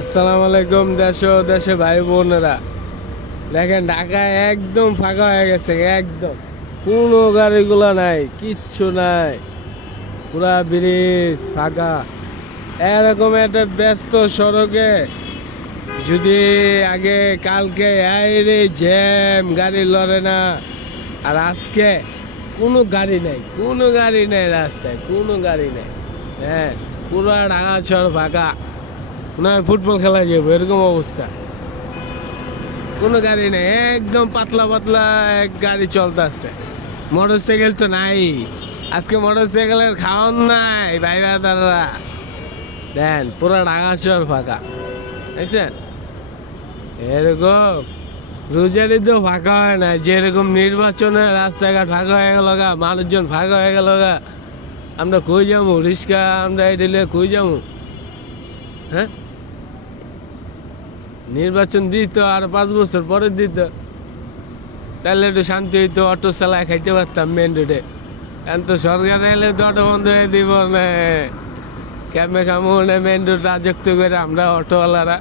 আসসালামু আলাইকুম দেশে ভাই বোনেরা, দেখেন ঢাকায় একদম ফাঁকা হয়ে গেছে। একদম কোনো গাড়িগুলো নাই, কিচ্ছু নাই, পুরা ব্রিজ ফাঁকা। এরকম একটা ব্যস্ত সড়কে যদি আগে কালকে রে জ্যাম, গাড়ি লড়ে না, আর আজকে কোনো গাড়ি নেই, কোনো গাড়ি নেই রাস্তায়, কোনো গাড়ি নেই। হ্যাঁ, পুরো ঢাকা শহর ফাঁকা, মনে হয় ফুটবল খেলা যাবো এরকম অবস্থা। কোনো গাড়ি নেই, একদম পাতলা পাতলা এক গাড়ি চলতে আসছে। মোটর সাইকেল তো নাই আজকে, মোটর সাইকেলের খাওয়ান নাই ভাই দাদারা। দেন পুরো ঢাকা শহর ফাঁকা, দেখছেন? এরকম রোজারি তো ফাঁকা হয় না, যেরকম নির্বাচনে রাস্তাঘাট ফাঁকা হয়ে গেল গা, মানুষজন ফাঁকা হয়ে গেল গা। আমরা কই যাবো? রিক্সা আমরা এটা কই যাবো? হ্যাঁ, নির্বাচন দিত আর 5 বছর পরে দিত, তাহলে একটু শান্তি হইতো, অটো চালায় খাইতে পারতাম মেন রোডে। এখন তো সরকার এলে তো অটো বন্ধ হয়ে দিব না, ক্যামে খামো না, মেন রোড রাজত্ব করে আমরা অটোওয়ালারা।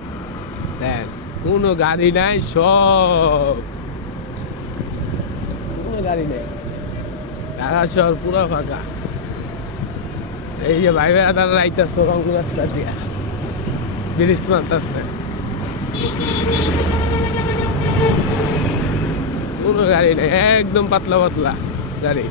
দেখ কোনো গাড়ি নাই, সব কোনো গাড়ি নেই, ঢাকা শহর পুরো ফাঁকা। এই যে ভাই তারা রাইতাছে রংপুর রাস্তা দিয়া ব্রিজ মারতাছে, কোনো গাড়ি নেই, একদম পাতলা পাতলা গাড়ি।